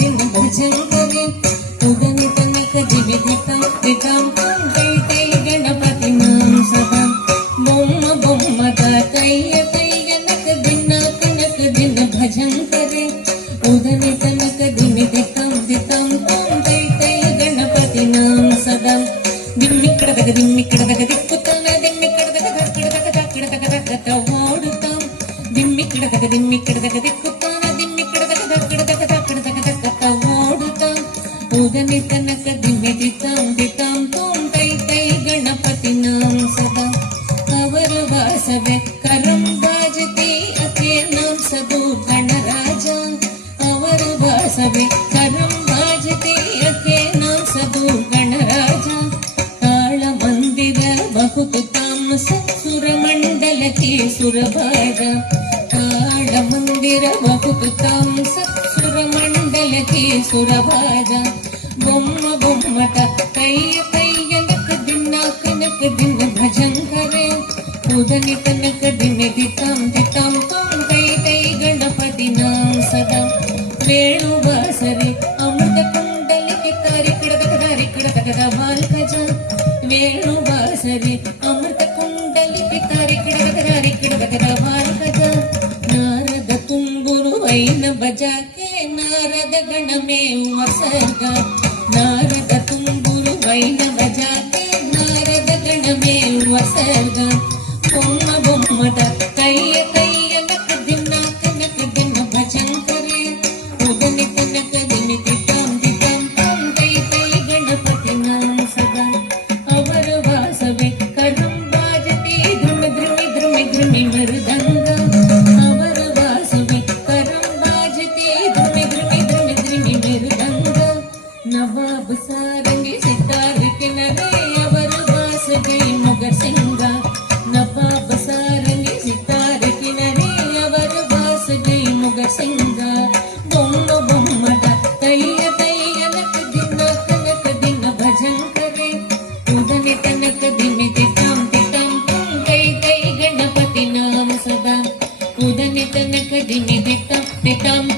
दिन भजन करे उदनि तनक दिविधितं दितं तै तै गणपति नाम सदा बोम बोम तैय तैयनक दिन भजन करे उदनि तनक दिविधितं दितं तै तै गणपति नाम सदा दिम्मिकडदग दिక్కుతాన दिम्मिकडदग धक्कडदग धक्कडदग धक्कत ఓడుతాం दिम्मिकडदग दिక్కుతాన दिम्मिकडदग धक्कडदग धक्कडदग धक्कत ఓడుతాం उदनि तनक दिविधितं दितं तै तै गणपति नाम सदा अवर वासवे करम बाजते अते नाम सदो गणराजा अवर वासवे करम बाजते अते नाम सदो गणराजा काल मंदिर बहुत तामस सुरमंडल के सुरभागा काल मंदिर बहुत तामस सुरमंडल के सुरभागा बोम्म बोम्मट तैय तैयनक दिन भजन करे उदनि तनक दिविधितं दितं तै तै गणपति नाम सदा वेणुवासरे अमृत कुंडलिके तारिकडदग बालकज वेणुवासरे अमृत कुंडलिके तारिकडदग बालकज नारद तुम्बुरु वैन बजाके नारद गण में वसर्ग नारद तुम्बुरु वैन बजाके नारद गण में वसर्ग बोम्म बोम्मट तैय तैयनक दिन भजन करे उदनि तनक दिविधितं दितं तै तै गणपति नाम सदा अवर वासवे करम बाजते द्रुमि मृदंग अवर वासवे करम बाजते द्रुमि मृदंग नवाब सारंगी सितार किनरे अवर वासवे मगर सिंगा नवाब सारंगी सितार किनरे अवर वासवे मगर सिंगा बोम्म बोम्मट तैय तैयनक दिन भजन करे उदनि तनक दिविधितं दितं तै तै गणपति नाम सदा उदनि तनक दिविधितं दितं